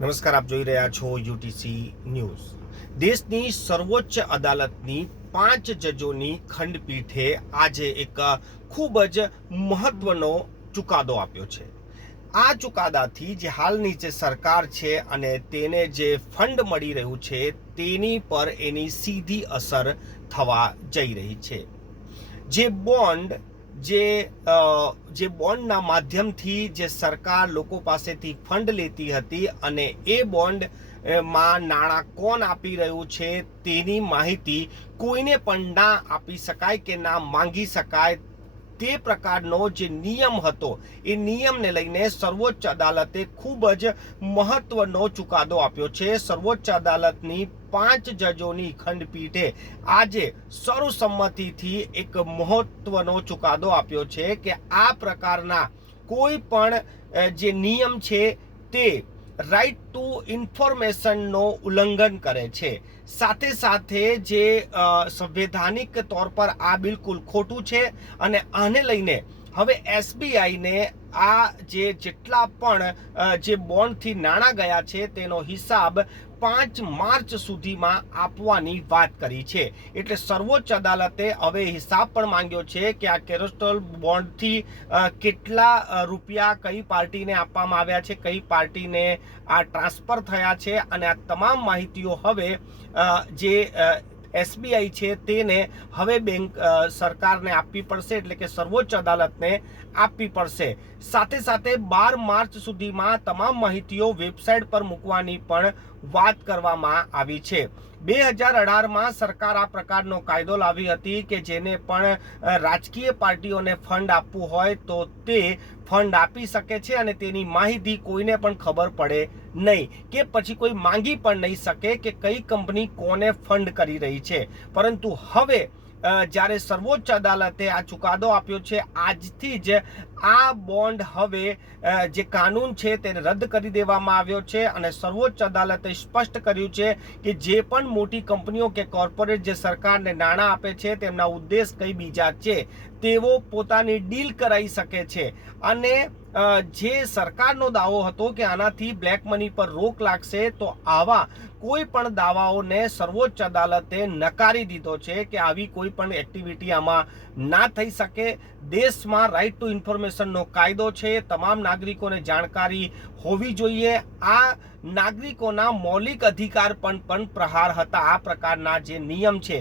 નમસ્કાર, આપ જોઈ રહ્યા છો યુટીસી ન્યૂઝ. દેશની સર્વોચ્ચ અદાલતની પાંચ જજોની ખંડપીઠે આજે એક ખૂબ જ મહત્વનો ચુકાદો આપ્યો છે. આ ચુકાદાથી જે હાલની જે સરકાર છે અને તેને જે ફંડ મળી રહ્યું છે, તેની પર એની સીધી અસર થવા જઈ રહી છે. જે બોન્ડ જે જે બોન્ડના માધ્યમથી જે સરકાર લોકો પાસેથી ફંડ લેતી હતી અને એ બોન્ડમાં નાણાં કોણ આપી રહ્યું છે તેની માહિતી કોઈને પણ ના આપી શકાય કે ના માંગી શકાય તે પ્રકારનો જે નિયમ હતો, એ નિયમને લઈને સર્વોચ્ચ અદાલતે ખૂબ જ મહત્વનો ચુકાદો આપ્યો છે. સર્વોચ્ચ અદાલતની પાંચ જજોની ખંડપીઠે આજે સર્વસંમતિથી એક મહત્વનો ચુકાદો આપ્યો છે કે આ પ્રકારના કોઈ પણ જે નિયમ છે તે રાઈટ ટુ ઇન્ફોર્મેશનનો ઉલ્લંઘન કરે છે. સાથે સાથે જે સંવૈધાનિક તौर પર આ બિલકુલ ખોટું છે અને આને લઈને હવે એસબીઆઈને આ જે જેટલા પણ જે બોન્ડથી નાણાં ગયા છે તેનો હિસાબ પાંચ માર્ચ સુધીમાં આપવાની વાત કરી છે. એટલે સર્વોચ્ચ અદાલતે હવે હિસાબ પણ માંગ્યો છે કે આ કેરોસ્ટોલ બોન્ડથી કેટલા રૂપિયા કઈ પાર્ટીને આપવામાં આવ્યા છે, કઈ પાર્ટીને આ ટ્રાન્સફર થયા છે અને આ તમામ માહિતીઓ હવે જે એસબીઆઈ છે તેને હવે બેંક સરકારને આપવી પડશે, એટલે કે સર્વોચ્ચ અદાલતને આપવી પડશે. સાથે સાથે બાર માર્ચ સુધીમાં તમામ માહિતીઓ વેબસાઇટ પર મૂકવાની પણ વાત કરવામાં આવી છે. બે હજાર અઢારમાં સરકાર આ પ્રકારનો કાયદો લાવી હતી કે જેને પણ રાજકીય પાર્ટીઓને ફંડ આપવું હોય તો તે ફંડ આપી શકે છે અને તેની માહિતી કોઈને પણ ખબર પડે નહીં, કે પછી કોઈ માંગી પણ નહીં શકે કે કઈ કંપની કોને ફંડ કરી રહી છે. પરંતુ હવે જ્યારે સર્વોચ્ચ અદાલતે આ ચુકાદો આપ્યો છે, આજથી જ આ બોન્ડ હવે જે કાનૂન છે તેને રદ કરી દેવામાં આવ્યો છે અને સર્વોચ્ચ અદાલતે સ્પષ્ટ કર્યું છે કે જે પણ મોટી કંપનીઓ કે કોર્પોરેટ જે સરકારને નાણાં આપે છે, તેમના ઉદ્દેશ કઈ બીજા છે, તેઓ પોતાની ડીલ કરાવી શકે છે. અને જે સરકારનો દાવો હતો કે આનાથી બ્લેક મની પર રોક લાગશે, તો આવા કોઈ પણ દાવાઓને સર્વોચ્ચ અદાલતે નકારી દીધો છે કે આવી કોઈ પણ એક્ટિવિટી આમાં ના થઈ શકે. દેશમાં રાઈટ ટુ ઇન્ફોર્મેશનનો કાયદો છે. તમામ નાગરિકોને જાણકારી હોવી જોઈએ. આ નાગરિકોના મૌલિક અધિકાર પણ પણ પ્રહાર હતા. આ પ્રકારના જે નિયમ છે,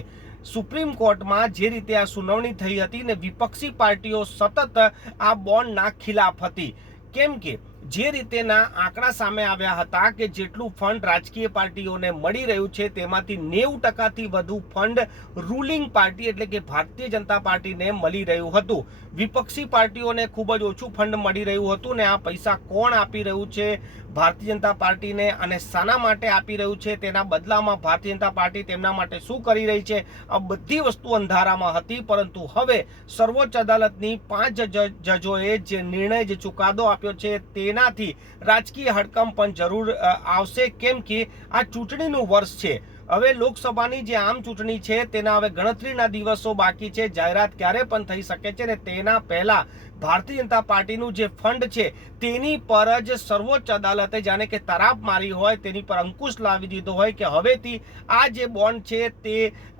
સુપ્રીમ કોર્ટમાં જે રીતે આ સુનાવણી થઈ હતી ને વિપક્ષી પાર્ટીઓ સતત આ બોન્ડના ખિલાફ હતી. કેમ કે જે રીતેના આંકડા સામે આવ્યા હતા કે જેટલું ફંડ રાજકીય પાર્ટીઓને મળી રહ્યું છે, તેમાંથી નેવું ટકાથી વધુ ફંડ રૂલિંગ પાર્ટી એટલે કે ભારતીય જનતા પાર્ટીને મળી રહ્યું હતું. વિપક્ષી પાર્ટીઓને ખૂબ જ ઓછું ફંડ મળી રહ્યું હતું ને આ પૈસા કોણ આપી રહ્યું છે? ભારતીય જનતા પાર્ટીને અને શાના માટે આપી રહ્યું છે? તેના બદલામાં ભારતીય જનતા પાર્ટી તેમના માટે શું કરી રહી છે? આ બધી વસ્તુ અંધારામાં હતી, પરંતુ હવે સર્વોચ્ચ અદાલતની પાંચ જજ- જજોએ જે નિર્ણય જે ચુકાદો આપ્યો છે તેનાથી રાજકીય હડકંપ પણ જરૂર આવશે. કેમ કે આ ચૂંટણીનું વર્ષ છે. હવે લોકસભાની જે આમ ચૂંટણી છે, તેના હવે ગણતરીના દિવસો બાકી છે. જાહેરાત ક્યારે પણ થઈ શકે છે ને તેના પહેલા ભારતીય જનતા પાર્ટીનું જે ફંડ છે, તેની પર જ સર્વોચ્ચ અદાલતે જાણે કે તરાપ મારી હોય, તેની પર અંકુશ લાવી દીધો હોય કે હવેથી આ જે બોન્ડ છે તે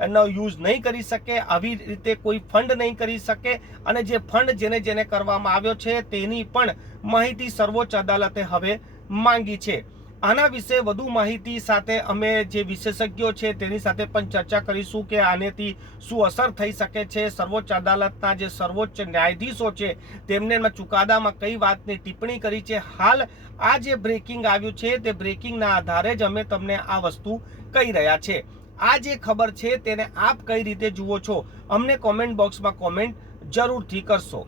નો યુઝ નહીં કરી શકે, આવી રીતે કોઈ ફંડ નહીં કરી શકે અને જે ફંડ જેને જેને કરવામાં આવ્યો છે તેની પણ માહિતી સર્વોચ્ચ અદાલતે હવે માંગી છે. આના વિશે વધુ માહિતી સાથે અમે જે વિશેષજ્ઞો છે તેની સાથે પણ ચર્ચા કરીશું કે આનેથી શું અસર થઈ શકે છે. સર્વોચ્ચ અદાલતના જે સર્વોચ્ચ ન્યાયાધીશો છે તેમને ચુકાદામાં કઈ વાતની ટિપ્પણી કરી છે. હાલ આ જે બ્રેકિંગ આવ્યું છે તે બ્રેકિંગના આધારે જ અમે તમને આ વસ્તુ કહી રહ્યા છે. આ જે ખબર છે તેને આપ કઈ રીતે જુઓ છો અમને કોમેન્ટ બોક્સમાં કોમેન્ટ જરૂરથી કરશો.